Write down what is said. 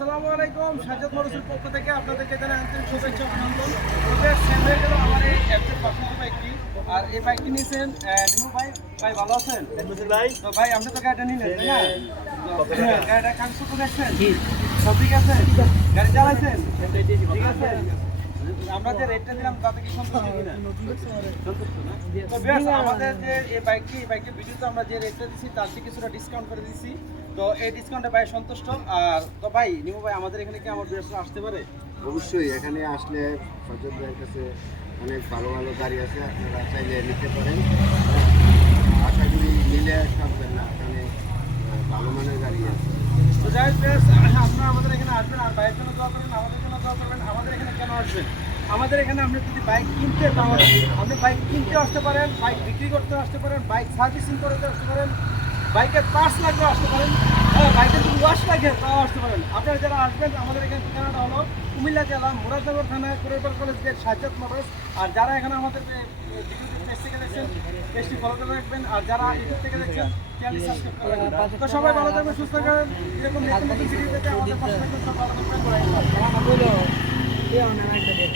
আসসালামু আলাইকুম সাজ্জাদ মরসুর পক্ষ থেকে আপনাদেরকে জানাই আন্তরিক শুভেচ্ছা অভিনন্দন। ওদের গেল আমার এই অ্যাপসের পছন্দ বাইকটি আর এই বাইকটি নিয়েছেন নিমু ভাই। ভাই ভালো আছেন? ভাই। তো ভাই আপনি তো গাড়িটা নিলেন তাই না? হ্যাঁ, গাড়িটা কাগজ দেখছেন সব ঠিক আছে? গাড়ি চালাইছেন? ঠিক আছে? আমরা যে রেটটা দিলাম তাতে কি সন্তুষ্ট কিনা সন্তুষ্ট না? তো বেশ আমাদের যে এই বাইকটি এই বাইকের ভিডিওতে আমরা যে রেটটা দিচ্ছি তার থেকে কিছুটা ডিসকাউন্ট করে দিচ্ছি তো এই ডিসকাউন্টে ভাই সন্তুষ্ট। আর তো ভাই নিমু ভাই আমাদের এখানে কি আমার বিরাসরা আসতে পারে? অবশ্যই এখানে আসলে সজ্জত ভাইয়ের কাছে অনেক ভালো ভালো গাড়ি আছে আপনারা চাইলে নিতে পারেন। আশা করি নিলে ঠকবেন না এখানে ভালো মানের গাড়ি আছে। তো যাই হোক আপনারা আমাদের এখানে আসবেন আর বাইকের জন্য দোয়া করবেন আমাদের আমাদের এখানে কেন আমাদের এখানে আপনি যদি বাইক কিনতে আপনি বাইক কিনতে আসতে পারেন বাইক বিক্রি করতে আসতে পারেন বাইক সার্ভিসিং করতে আসতে পারেন বাইকের পার্টস লাগবে আসতে পারেন হ্যাঁ বাইকের যদি ওয়াশ লাগে, তাও আসতে পারেন। আপনারা যারা আসবেন, আমাদের এখানে ঠিকানাটা হলো কুমিল্লা জেলা, মুরাদনগর থানায় Kurepar college gate Sajjad motors আর যারা এখানে আমাদের পেজ ফলো করে রাখবেন। আর যারা ইউটিউব থেকে দেখছেন তো সবাই ভালো থাকবেন, সুস্থ থাকবেন। এরকম নতুন নতুন ভিডিও পেতে আমাদের পাশে থাকবেন সব ভালো থাকবেন। అవునా అంటే